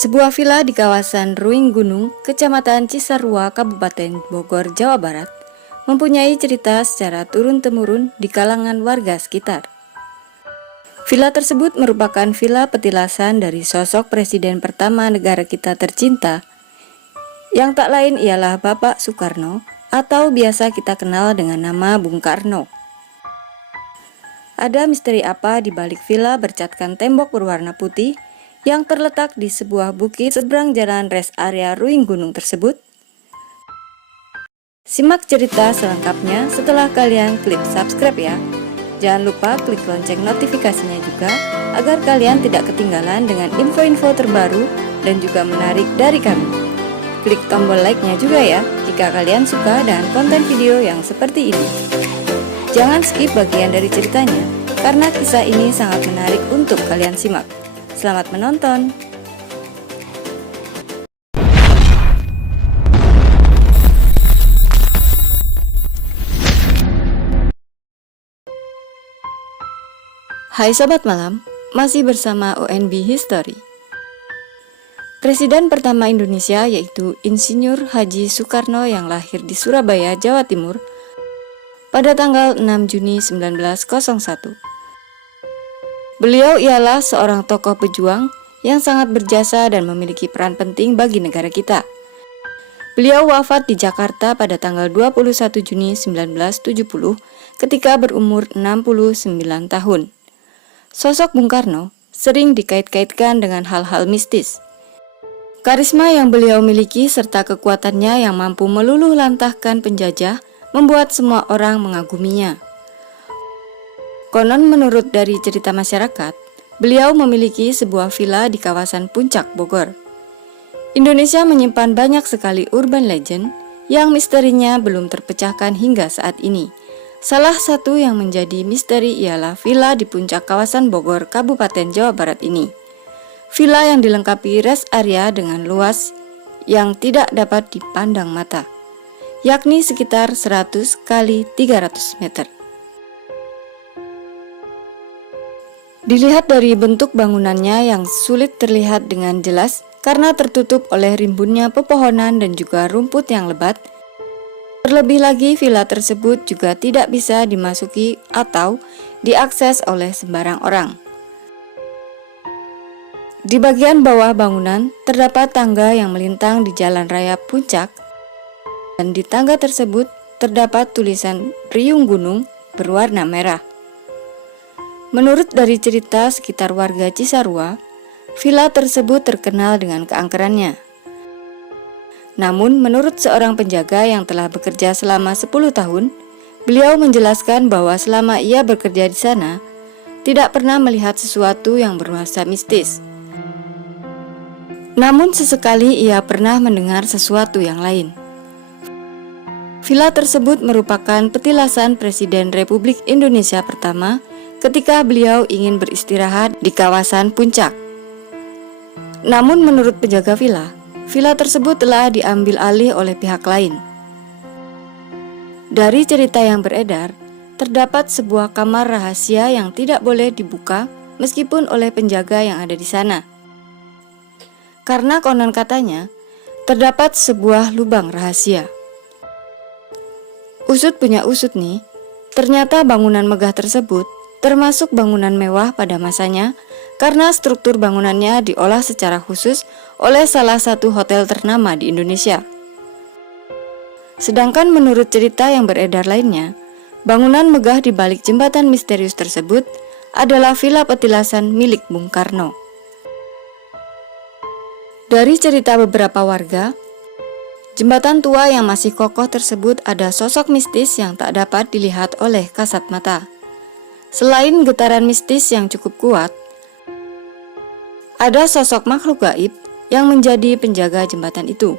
Sebuah villa di kawasan Ruing Gunung, Kecamatan Cisarua, Kabupaten Bogor, Jawa Barat, mempunyai cerita secara turun-temurun di kalangan warga sekitar. Villa tersebut merupakan villa petilasan dari sosok presiden pertama negara kita tercinta, yang tak lain ialah Bapak Soekarno atau biasa kita kenal dengan nama Bung Karno. Ada misteri apa di balik villa bercatkan tembok berwarna putih yang terletak di sebuah bukit seberang jalan rest area Ruing Gunung tersebut? Simak cerita selengkapnya setelah kalian klik subscribe ya. Jangan lupa klik lonceng notifikasinya juga agar kalian tidak ketinggalan dengan info-info terbaru dan juga menarik dari kami. Klik tombol like-nya juga ya jika kalian suka dengan konten video yang seperti ini. Jangan skip bagian dari ceritanya karena kisah ini sangat menarik untuk kalian simak. Selamat menonton. Hai Sobat Malam, masih bersama ONB History. Presiden pertama Indonesia yaitu Insinyur Haji Soekarno yang lahir di Surabaya, Jawa Timur pada tanggal 6 Juni 1901. Beliau ialah seorang tokoh pejuang yang sangat berjasa dan memiliki peran penting bagi negara kita. Beliau wafat di Jakarta pada tanggal 21 Juni 1970 ketika berumur 69 tahun. Sosok Bung Karno sering dikait-kaitkan dengan hal-hal mistis. Karisma yang beliau miliki serta kekuatannya yang mampu meluluh lantahkan penjajah membuat semua orang mengaguminya. Konon menurut dari cerita masyarakat, beliau memiliki sebuah villa di kawasan Puncak, Bogor. Indonesia menyimpan banyak sekali urban legend yang misterinya belum terpecahkan hingga saat ini. Salah satu yang menjadi misteri ialah villa di puncak kawasan Bogor, Kabupaten Jawa Barat ini. Villa yang dilengkapi rest area dengan luas yang tidak dapat dipandang mata, yakni sekitar 100 kali 300 meter. Dilihat dari bentuk bangunannya yang sulit terlihat dengan jelas karena tertutup oleh rimbunnya pepohonan dan juga rumput yang lebat. Terlebih lagi, villa tersebut juga tidak bisa dimasuki atau diakses oleh sembarang orang. Di bagian bawah bangunan terdapat tangga yang melintang di jalan raya Puncak, dan di tangga tersebut terdapat tulisan Riung Gunung berwarna merah. Menurut dari cerita sekitar warga Cisarua, villa tersebut terkenal dengan keangkerannya. Namun menurut seorang penjaga yang telah bekerja selama 10 tahun, beliau menjelaskan bahwa selama ia bekerja di sana, tidak pernah melihat sesuatu yang bernuansa mistis. Namun sesekali ia pernah mendengar sesuatu yang lain. Villa tersebut merupakan petilasan Presiden Republik Indonesia pertama ketika beliau ingin beristirahat di kawasan Puncak. Namun menurut penjaga villa tersebut telah diambil alih oleh pihak lain. Dari cerita yang beredar, terdapat sebuah kamar rahasia yang tidak boleh dibuka meskipun oleh penjaga yang ada di sana. Karena konon katanya, terdapat sebuah lubang rahasia. Usut punya usut nih, ternyata bangunan megah tersebut termasuk bangunan mewah pada masanya karena struktur bangunannya diolah secara khusus oleh salah satu hotel ternama di Indonesia. Sedangkan menurut cerita yang beredar lainnya, bangunan megah di balik jembatan misterius tersebut adalah villa petilasan milik Bung Karno. Dari cerita beberapa warga, jembatan tua yang masih kokoh tersebut ada sosok mistis yang tak dapat dilihat oleh kasat mata. Selain getaran mistis yang cukup kuat, ada sosok makhluk gaib yang menjadi penjaga jembatan itu.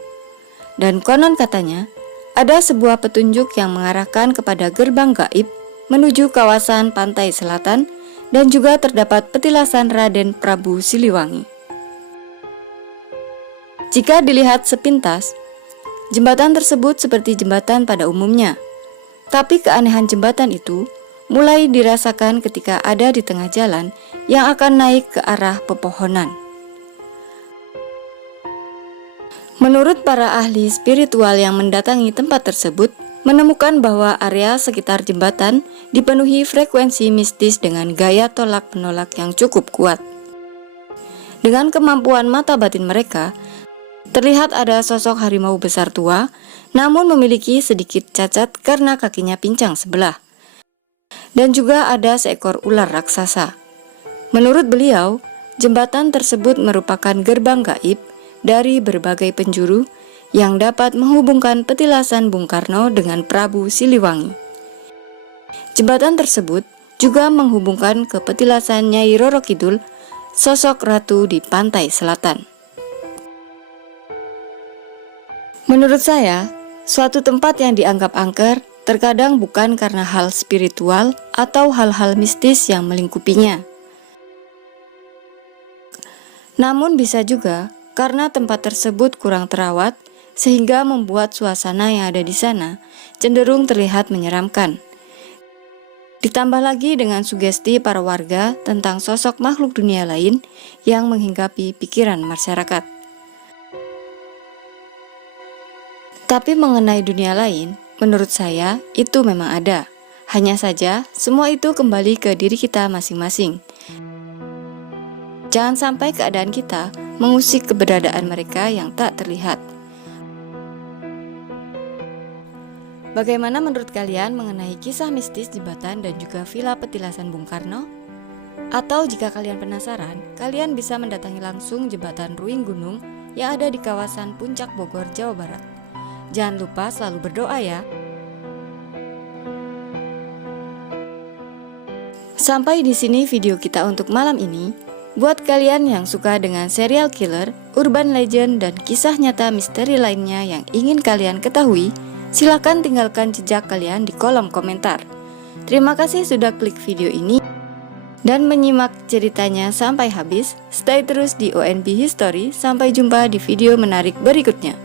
Dan konon katanya, ada sebuah petunjuk yang mengarahkan kepada gerbang gaib menuju kawasan pantai selatan dan juga terdapat petilasan Raden Prabu Siliwangi. Jika dilihat sepintas, jembatan tersebut seperti jembatan pada umumnya. Tapi keanehan jembatan itu mulai dirasakan ketika ada di tengah jalan yang akan naik ke arah pepohonan. Menurut para ahli spiritual yang mendatangi tempat tersebut, menemukan bahwa area sekitar jembatan dipenuhi frekuensi mistis dengan gaya tolak-menolak yang cukup kuat. Dengan kemampuan mata batin mereka, terlihat ada sosok harimau besar tua, namun memiliki sedikit cacat karena kakinya pincang sebelah. Dan juga ada seekor ular raksasa. Menurut beliau, jembatan tersebut merupakan gerbang gaib dari berbagai penjuru yang dapat menghubungkan petilasan Bung Karno dengan Prabu Siliwangi. Jembatan tersebut juga menghubungkan ke petilasan Nyai Roro Kidul, sosok ratu di pantai selatan. Menurut saya, suatu tempat yang dianggap angker terkadang bukan karena hal spiritual atau hal-hal mistis yang melingkupinya. Namun bisa juga karena tempat tersebut kurang terawat sehingga membuat suasana yang ada di sana cenderung terlihat menyeramkan. Ditambah lagi dengan sugesti para warga tentang sosok makhluk dunia lain yang menghinggapi pikiran masyarakat. Tapi mengenai dunia lain, menurut saya itu memang ada. Hanya saja semua itu kembali ke diri kita masing-masing. Jangan sampai keadaan kita mengusik keberadaan mereka yang tak terlihat. Bagaimana menurut kalian mengenai kisah mistis jembatan dan juga villa petilasan Bung Karno? Atau jika kalian penasaran, kalian bisa mendatangi langsung jembatan Ruing Gunung yang ada di kawasan Puncak Bogor, Jawa Barat. Jangan lupa selalu berdoa ya. Sampai di sini video kita untuk malam ini. Buat kalian yang suka dengan serial killer, urban legend, dan kisah nyata misteri lainnya yang ingin kalian ketahui, silakan tinggalkan jejak kalian di kolom komentar. Terima kasih sudah klik video ini dan menyimak ceritanya sampai habis. Stay terus di ONB History. Sampai jumpa di video menarik berikutnya.